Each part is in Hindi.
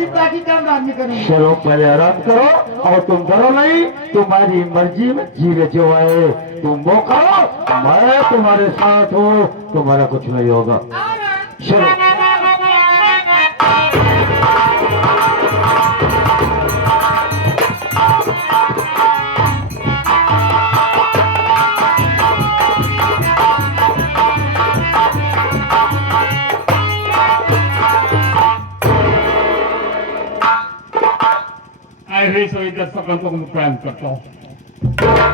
अभी बाकी काम बाद में करेंगे। चलो पहले आराम करो और तुम डरो नहीं, तुम्हारी मर्जी में जीवे जो आए तुम वो करो, मैं तुम्हारे साथ हूँ, तुम्हारा कुछ नहीं होगा। चलो ऐसे सभी दर्शकों को प्रणाम करता हूँ।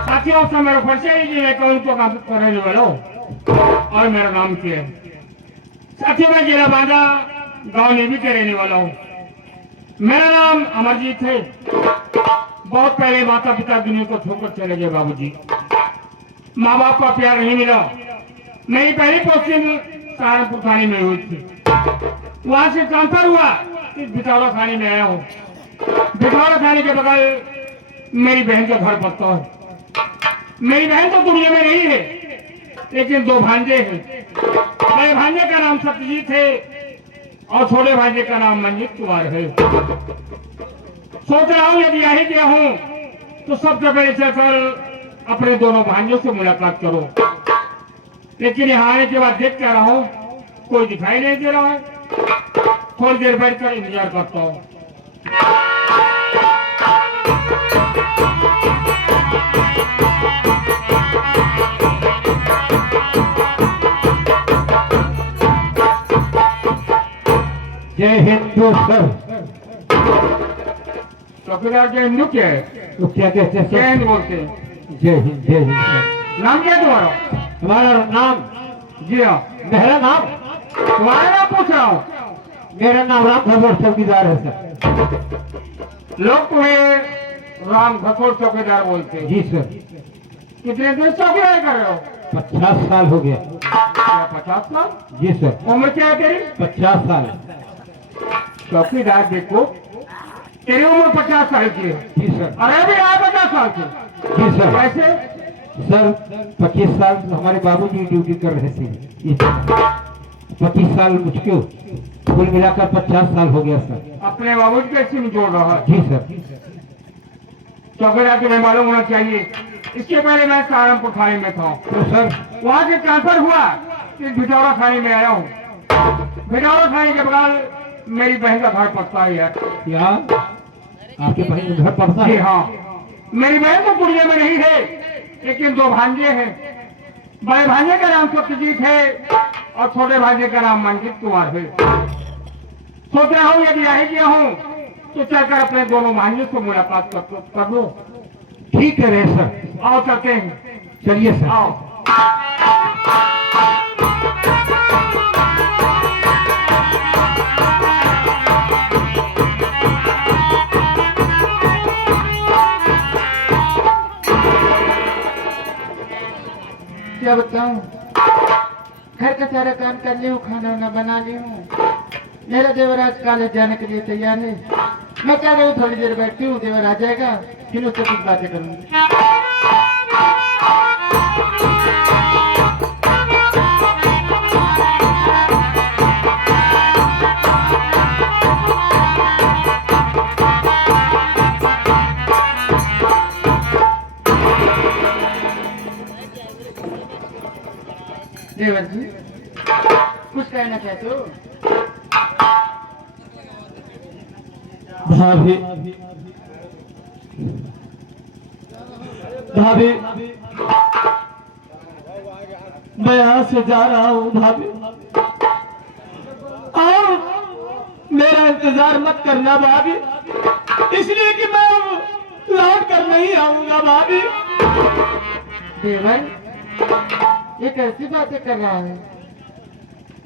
साथियों से मेरा परिचय जी मैं कौन तो काम करने वाला हूँ और मेरा नाम क्या है। साथियों मैं जिला बांदा गांव नेवी के रहने वाला हूँ। मेरा नाम अमरजीत है। बहुत पहले माता पिता दुनिया को छोड़कर चले गए बाबूजी। माँ बाप का प्यार नहीं मिला। मेरी पहली पोस्टिंग सहारनपुर थाने में हुई थी। वहां से ट्रांसफर हुआ इस बिटौरा थाने में आया हूँ। बिटौरा थाने के बगल मेरी बहन का घर पड़ता है। मेरी बहन तो दुनिया में नहीं है, लेकिन दो भांजे हैं। बड़े भांजे का नाम सत्यजीत है और छोटे भांजे का नाम मंजीत कुमार है। सोच रहा हूँ यदि यही गया हूँ तो सबसे पहले चलकर अपने दोनों भांजों से मुलाकात करो। लेकिन यहाँ आने के बाद देख क्या रहा हूँ कोई दिखाई नहीं दे रहा है। थोड़ी देर बैठकर इंतजार करता हूँ। जय हिंदू सर। चौकीदार जय हिंदू क्या है? तो क्या कहते हैं जय सर? हिंद बोलते हैं। जय हिंद सर। नाम क्या है तुम्हारा? हमारा नाम, जी हाँ, मेरा नाम, तुम्हारा नाम पूछ रहा हूँ। मेरा नाम राम खबर चौकीदार है सर। लोग तुम्हें राम घकोर चौकीदार बोलते हैं। जी सर। कितने दिन चौकीदार कर रहे हो? 50 साल हो गया। क्या 50 साल? जी सर। उम्र क्या है तेरी? 50 साल। चौकीदार देखो तेरी उम्र 50 साल की है। जी सर। अरे भी आप 50 साल की। जी सर। कैसे? सर 25 साल हमारे बाबूजी ड्यूटी कर रहे थे। 25 साल मुझको कुल मिलाकर 50 साल हो गया सर। अपने बाबूजी के सिम जोड़ रहा है। जी सर। चौकीदार तुम्हें मालूम होना चाहिए। इसके पहले मैं सहारनपुर थाने में था। तो सर वहां से ट्रांसफर हुआ इस बिटौरा थाने में आया हूँ। बिटौरा थाने के बगल मेरी बहन का घर पड़ता है यार। क्या आपके बहन का घर पड़ता जी है? हाँ, मेरी बहन तो दुनिया में नहीं है, लेकिन दो भांजे हैं। बड़े भांजे का नाम सत्यजीत है और छोटे भांजे का नाम मंजीत कुमार है। सोच रहा हूँ यदि यही गया हूँ तो चलकर अपने दोनों भांजे से मुलाकात कर लो। ठीक है रे सर। आओ चलते हैं। चलिए सर। आओ। क्या बताऊं, घर का सारा काम कर ली हूँ, खाना वाना बना ली हूँ। मेरा देवर आज कॉलेज जाने के लिए तैयार है। मैं कह रहा हूँ थोड़ी देर बैठती हूँ, देवर आ जाएगा फिर उससे कुछ बातें करूंगी। देवर जी कुछ कहना चाहते हो? भाभी, भाभी मैं यहाँ से जा रहा हूँ भाभी, और मेरा इंतजार मत करना भाभी, इसलिए कि मैं लौट कर नहीं आऊंगा भाभी। देवर ये कैसी बातें कर रहा है?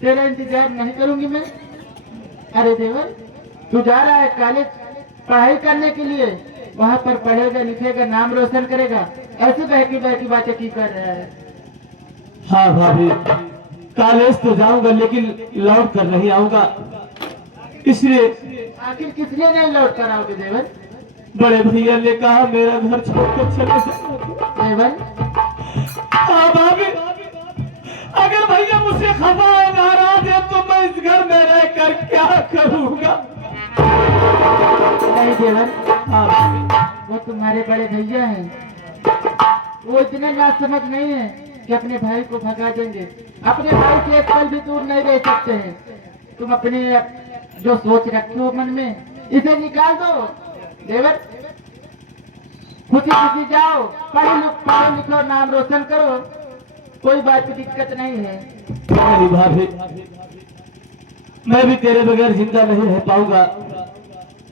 तेरा इंतजार नहीं करूंगी मैं? अरे देवर तू जा रहा है कॉलेज पढ़ाई करने के लिए, वहाँ पर पढ़ेगा लिखेगा नाम रोशन करेगा, ऐसे बहकी बहकी बातें की कर रहा है? हाँ भाभी, कॉलेज तो जाऊंगा लेकिन लौट कर नहीं आऊंगा, इसलिए। आखिर किस लिए नहीं लौट कर आओगे देवर? बड़े भैया ने कहा मेरा घर छोड़कर चले जाओ। देवर हाँ भाभी, अगर भैया मुझसे खफा नाराज है तो मैं इस घर में रहकर क्या करूंगा? नहीं देवर, हाँ, वो तुम्हारे बड़े भैया हैं। वो इतने ना समझ नहीं है कि अपने भाई को भगा देंगे। अपने भाई से एक पल भी दूर नहीं रह सकते हैं। तुम अपने जो सोच रखे हो मन में, इसे निकाल दो देवर। खुशी खुशी जाओ, पढ़ो लिखो, नाम रोशन करो, कोई बात की दिक्कत नहीं है। मेरी भाभी, मैं भी तेरे बगैर जिंदा नहीं रह पाऊंगा,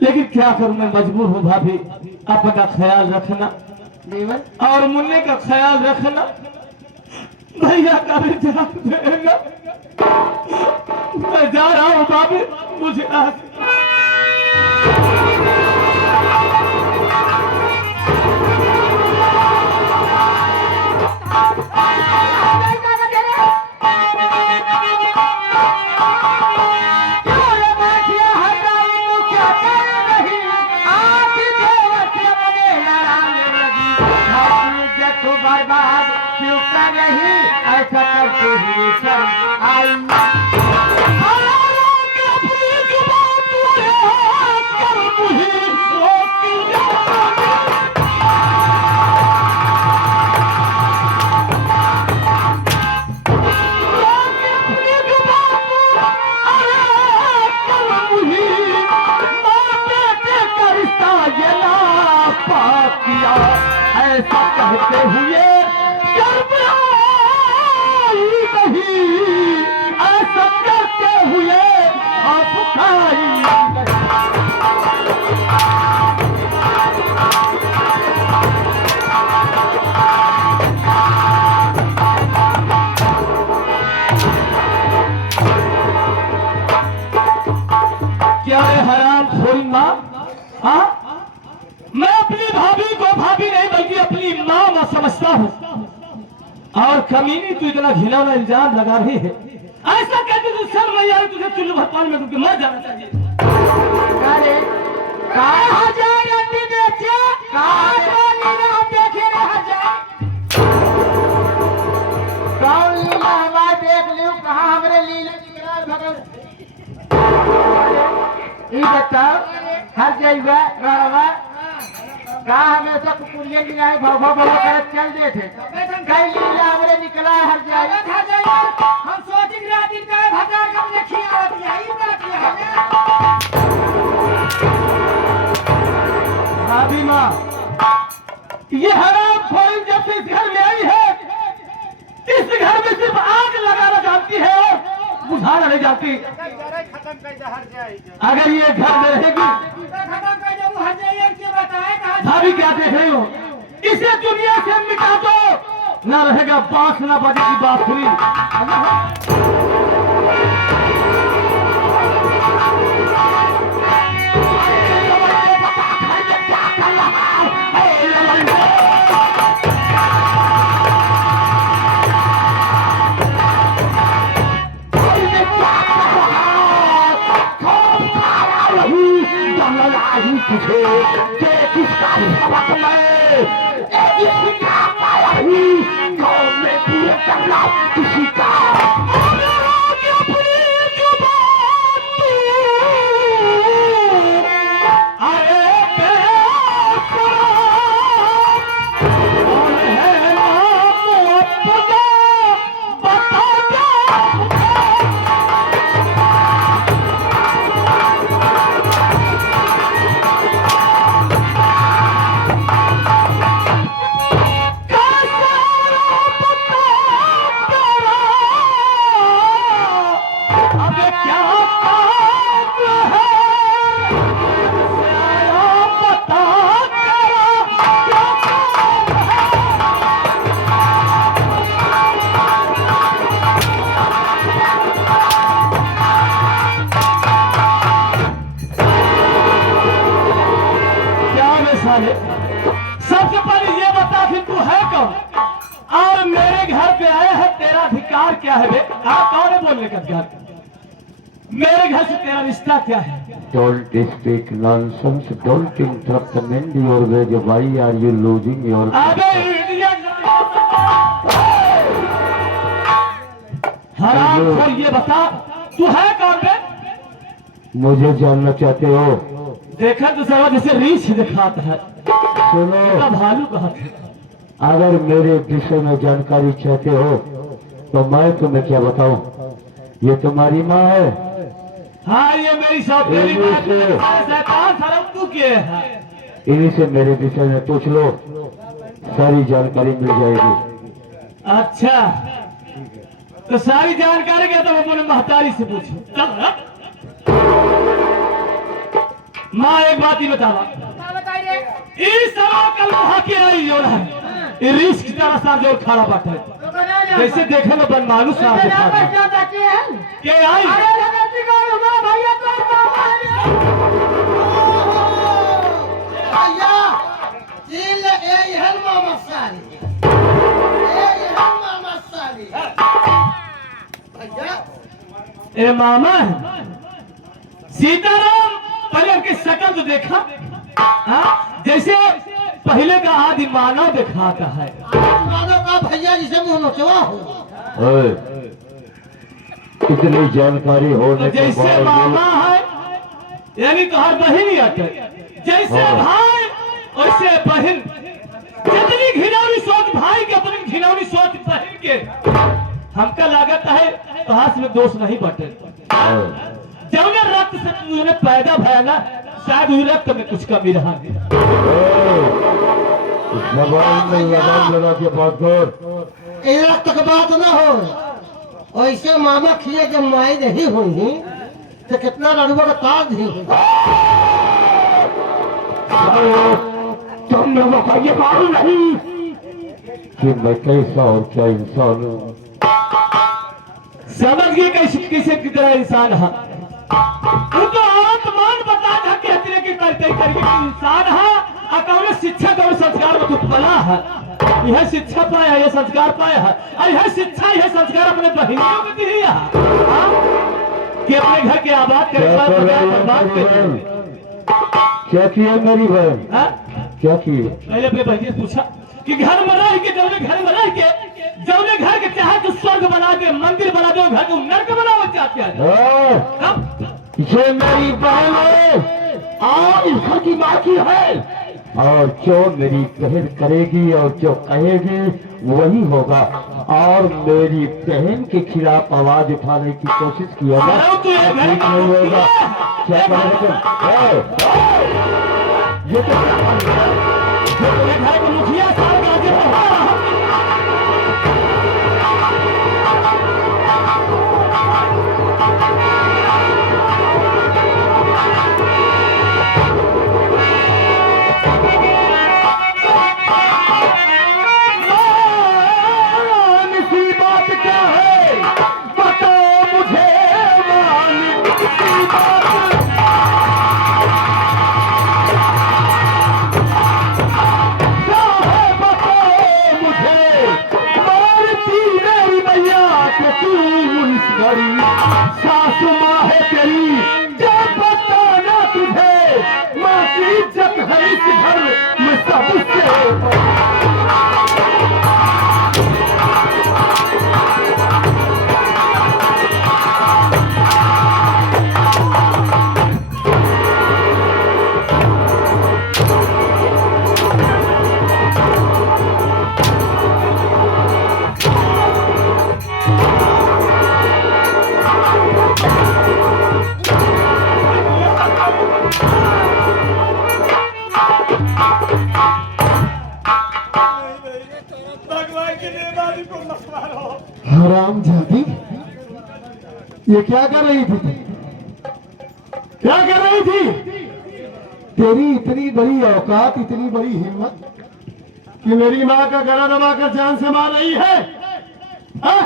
लेकिन क्या करूं, मैं मजबूर हूँ भाभी। अपना ख्याल रखना देवर, और मुन्ने का ख्याल रखना, भैया का भी ध्यान देना। मैं जा रहा हूँ भाभी, मुझे बर्बाद क्यों कर रही, ऐसा करते हुए सब आई। ऐसा कहते हुए नहीं, ऐसा करते हुए क्या है हराम खोरी माँ? हाँ, मैं अपनी भाभी को भाभी नहीं बल्कि अपनी माँ समझता हूँ, और कमीनी तू इतना घिनौना इल्जाम लगा रही है। ऐसा कहते तू शर्म नहीं आ रही, तुझे चुल्लू भर पानी में डूब के मर जाना चाहिए। अरे कहाँ जा रही बेचे, कहाँ लीला देखे रह जा, कौन लीला हमारे देख लियो, कहाँ हमरे लीला निकला भगल। ये बताओ हर जगह रहवा कहा हमेशा कुकुरिया लिया है, भव भव भव करत चल दे थे, कई लीला हमरे निकला है हर जगह। हम सोच रहे दिन का भजा कब देखी आवत यही बात है। भाभी माँ, ये हराम खोरी जब से इस घर में आई है, इस घर में सिर्फ आग लगाना जानती है, बुझाना नहीं जानती। अगर ये घर में रहेगी, भाभी क्या देख रही हो, इसे दुनिया से मिटा दो, ना रहेगा बांस ना बजेगी बांसुरी। तुझे किसका सबक में गाँव में पूरे करना किसी का सबसे पहले ये बता कि तू है कौन और मेरे घर पे आया है, तेरा अधिकार क्या है? बे कौन है बोलने का अधिकार? मेरे घर से तेरा रिश्ता क्या है? Don't speak nonsense. Don't interrupt the men your way. Why are you losing your? अबे इडियट! हरामखोर, ये बता तू है कौन बे? मुझे जानना चाहते हो? देखा तो सारा जैसे रीछ दिखाता है, सुनो, भालू कहा था। अगर मेरे विषय में जानकारी चाहते हो तो मैं तुम्हें क्या बताऊं? ये तुम्हारी माँ है। हाँ ये मेरी सौतेली इन्हीं माँ से- है, शैतान सारा तू किए है। इन्हीं से मेरे विषय में पूछ लो, सारी जानकारी मिल जाएगी। अच्छा तो सारी जानकारी का तो अपने महतारी से पूछो। चल हाँ? माँ एक बात ही बतावा, इस समय कल वहां के आई जोड़ है, ये रीछ की तरह सा जोड़ खड़ा बाटा है, जैसे देखे में बनमानुस सा दिखा रहा है। के आई ए मामा है सीताराम, पहले उनकी शक्ल तो देखा हाँ? जैसे पहले का आदि मानव दिखाता है। भैया जिसे मुंह नोचवा हो। ओए, इतनी जानकारी होने तो के जैसे मामा बावजूद है यानी तो हर बहन ही आते, जैसे हाँ। भाई वैसे बहन, जितनी घिनौनी सोच भाई के अपनी घिनौनी सोच बहन के, हमका लागत है तो हाथ में दोष नहीं बटे। जब रक्त से तुमने पैदा भया ना, शायद उस रक्त में कुछ कमी रहा है। जबान में लगाम लगा के बात कर। इधर तक बात ना हो, ऐसे मामा खिए जब माई नहीं होंगी तो कितना लड़ुआ का ताज ही होगा। तुम लोगों को ये मालूम नहीं कि मैं कैसा और क्या इंसान हूँ। समझ गए कैसे किसी की तरह इंसान है, उनको आत्मान बता था कहते हैं कि करते करके इंसान है, और कौन शिक्षा कौन संस्कार में तू पला है, यह शिक्षा पाया, यह संस्कार पाया है, और यह शिक्षा यह संस्कार अपने बहनियों को दी है हाँ? कि अपने घर के आबाद करे, क्या कर रही है बर्बाद मेरी करे बहन? क्या किया मेरी बहन? हाँ? क्या किए? पहले अपने बहन से पूछा कि घर में रह के जौने घर में रह के जौने घर के चाहे तो स्वर्ग बना दे, मंदिर बना दे, घर को नर्क बनाना चाहते हैं हाँ? ये मेरी बहन है और इस घर की बाकी है, और जो मेरी बहन करेगी और जो कहेगी वही होगा। और मेरी बहन के खिलाफ आवाज उठाने की कोशिश किया ना, अरे तू ये ठीक नहीं होगा। क्या कहेगा तुम? ये तो घर को मुखिया साहब आगे बढ़ा रहा है। मान सी बात क्या है, बताओ मुझे मान सी बात क्या है, बताओ मुझे। मारती मेरी मैया के तू इस घड़ी, सासू माँ है तेरी जब बताना तुझे, माँ की इज्जत है इस घर में सबसे। हराम जाती, ये क्या कर रही थी? क्या कर रही थी? तेरी इतनी बड़ी औकात, इतनी बड़ी हिम्मत कि मेरी माँ का गला दबाकर जान से मार रही है। हाँ?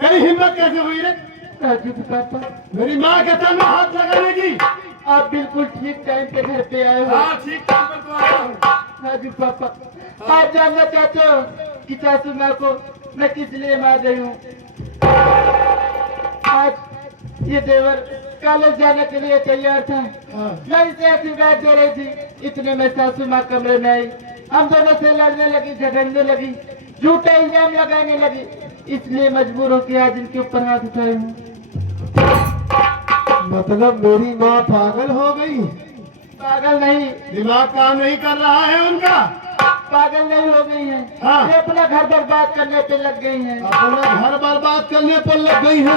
तेरी हिम्मत कैसे हुई रे? पापा, मेरी माँ के तन में हाथ लगाने की। आप बिल्कुल ठीक टाइम पे घर पे आए हो। हाँ, ठीक टाइम पे तो आया हूँ। राजू पापा, आप जानना चाहते हो कि सासू माँ को मैं किस लिए मार रही हूँ? आज ये देवर कॉलेज जाने के लिए तैयार था, मैं इसे आशीर्वाद दे रही थी, इतने में सासू माँ कमरे में आई। हम दोनों से लड़ने लगी, झगड़ने लगी, झूठा इल्जाम लगाने लगी, इसलिए मजबूर होकर आज इनके ऊपर हाथ उठाए हूँ। मतलब मेरी माँ पागल हो गई? पागल नहीं, दिमाग काम नहीं कर रहा है उनका। पागल नहीं हो गई है। हाँ। ये अपना घर बर्बाद करने पे लग गई है। अपना घर बर्बाद करने पर लग गई है।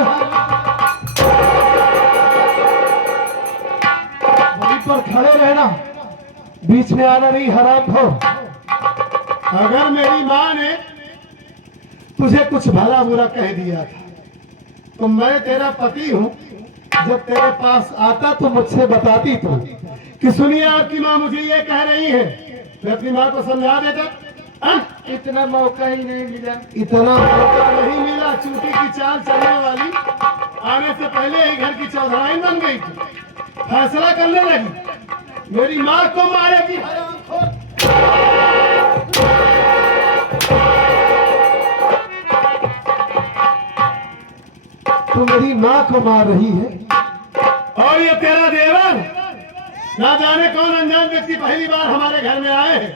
वहीं पर खड़े रहना, बीच में आना नहीं हराम हो। अगर मेरी माँ ने तुझे कुछ भला बुरा कह दिया था तो मैं तेरा पति हूँ, जब तेरे पास आता तो मुझसे बताती तू कि सुनिए आपकी माँ मुझे ये कह रही है, मैं अपनी माँ को समझा देता। हाँ? इतना मौका ही नहीं मिला। इतना मौका नहीं मिला। चूटी की चाल चलने वाली आने से पहले ही घर की चौधराई बन गई थी, फैसला करने लगी मेरी माँ को मारेगी। हरामखोर। तू मेरी माँ को मार रही है और ये तेरा देवर, ना जाने कौन अनजान व्यक्ति पहली बार हमारे घर में आए हैं,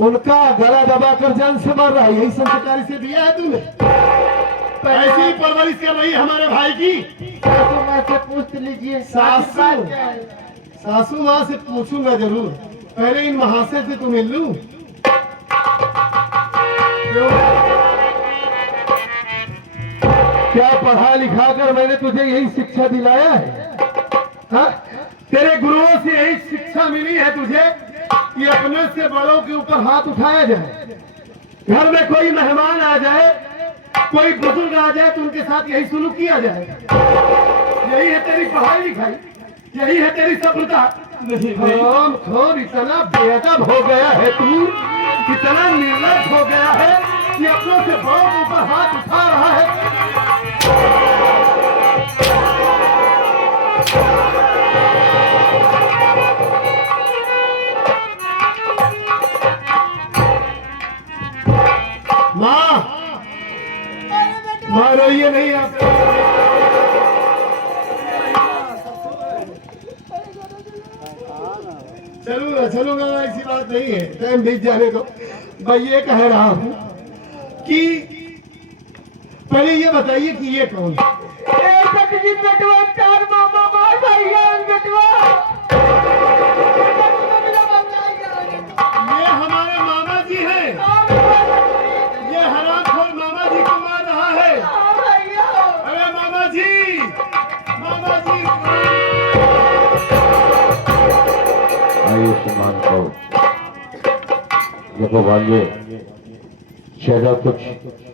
उनका गला दबाकर जान से मार रहा है। यही संस्कार से दिया है तूने। ऐसी ही परवरिश कर रही है हमारे भाई की। सासू माँ से पूछ लीजिए। सासू? आखिर बात क्या है? सासू माँ से पूछूंगा जरूर, पहले इन महाशय से तू मिल लूं। क्या पढ़ा लिखा कर मैंने तुझे यही शिक्षा दिलाया है? हाँ? तेरे गुरुओं से यही शिक्षा मिली है तुझे कि अपने से बड़ों के ऊपर हाथ उठाया जाए। घर में कोई मेहमान आ जाए, कोई बुजुर्ग आ जाए तो उनके साथ यही सुलूक किया जाए। यही है तेरी पढ़ाई लिखाई, यही है तेरी सभ्यता। हरामखोर, इतना बेअदब हो गया है तू, इतना निर्लज हो गया है कि अपनों से बड़ों के ऊपर हाथ उठा रहा है। माँ, माँ रोइए नहीं आप। चलूंगा, ऐसी बात नहीं है, टाइम बीत जाने दो। मैं ये कह रहा हूँ कि पहले ये बताइए कि ये कौन है? ये हमारे मामा जी हैं। ये हरामखोर मामा जी को मार रहा है। अरे मामा जी, मामा जी। आइए सम्मान को देखो भाइये, ज्यादा कुछ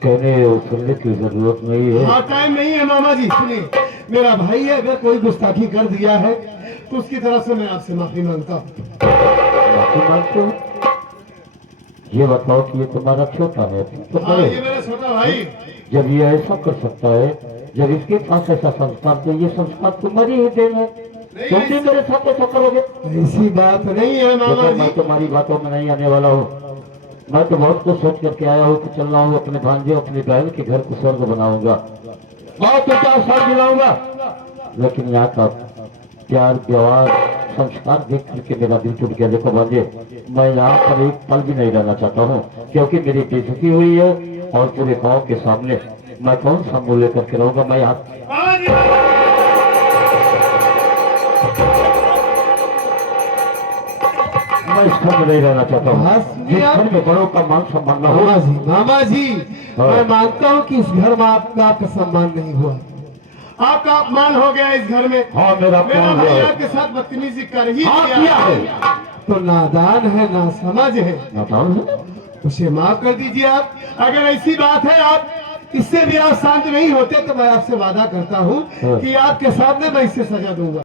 कहने और सुनने की जरूरत नहीं है। हाँ, टाइम नहीं है मामा जी। सुनिए, मेरा भाई है, अगर कोई गुस्ताखी कर दिया है तो उसकी तरफ से मैं आपसे माफी मांगता हूँ। माफी मांगते हो? ये बताओ कि ये तुम्हारा छोटा है, तो हाँ, बड़े ये मेरा छोटा भाई। जब ये ऐसा कर सकता है, जब इसके पास ऐसा संस्कार, तो ये संस्कार तुम्हारी ही देन है। तुम भी मेरे साथ ऐसा करोगे? ऐसी बात नहीं है मामा देखो, जी। मैं तुम्हारी बातों में नहीं आने वाला हूँ। मैं तो बहुत कुछ सोच करके आया हूँ कि चल रहा हूँ अपने भांजे, अपनी बहन के घर को स्वर्ग बनाऊंगा, बहुत ऊंचा आसान दिलाऊंगा। लेकिन यहाँ का प्यार, व्यवहार, संस्कार देख करके मेरा दिल टूट गया। देखो भांजे, मैं यहाँ पर एक पल भी नहीं रहना चाहता हूँ, क्योंकि मेरी बेइज्जती हुई है और पूरे गाँव के सामने मैं कौन सा मुंह लेकर के रहूंगा। मैं यहाँ मामा जी, मैं इस घर में नहीं रहना चाहता हाँ, हूँ, सुनिए जिस आप। घर में बड़ों का मान सम्मान न हो। मामा जी, हाँ। मैं मानता हूँ कि इस घर में आपका सम्मान नहीं हुआ, आपका अपमान हो गया इस घर में। हाँ, मेरा मेरा अपमान भाई हुआ है। आपके साथ बदतमीजी कर ही हाँ, दिया किया है। तो नादान है, ना समझ है, नादान है? उसे माफ कर दीजिए आप। अगर ऐसी बात है, आप इससे भी आप शांत नहीं होते तो मैं आपसे वादा करता हूँ हाँ। कि आपके सामने मैं इससे सजा दूंगा।